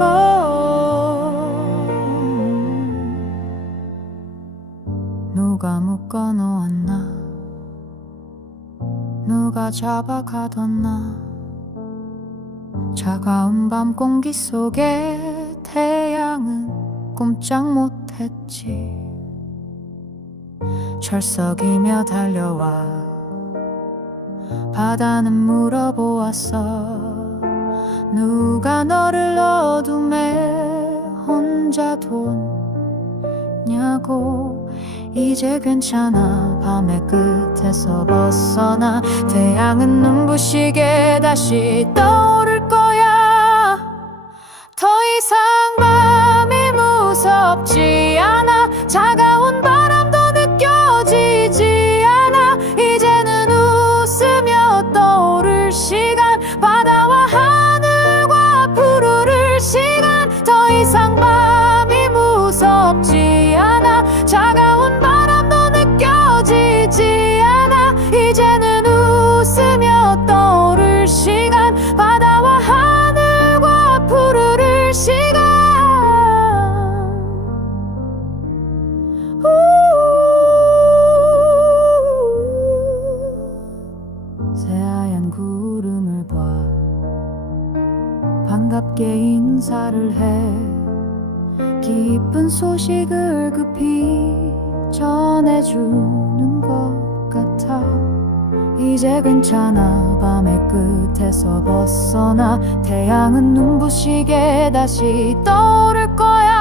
음. 누가 묶어 놓았나? 누가 잡아가던 나? 차가운 밤 공기 속에 태양은 꼼짝 못했지. 철석이며 달려와 바다는 물어보았어. 누가 너를 어둠에 혼자 뒀냐고. 이제 괜찮아. 밤의 끝에서 벗어나. 태양은 눈부시게 다시 떠오를 거야. 더 이상 밤이 무섭지 않아. 차가 구름을 봐. 반갑게 인사를 해. 기쁜 소식을 급히 전해주는 것 같아. 이제 괜찮아. 밤의 끝에서 벗어나 태양은 눈부시게 다시 떠오를 거야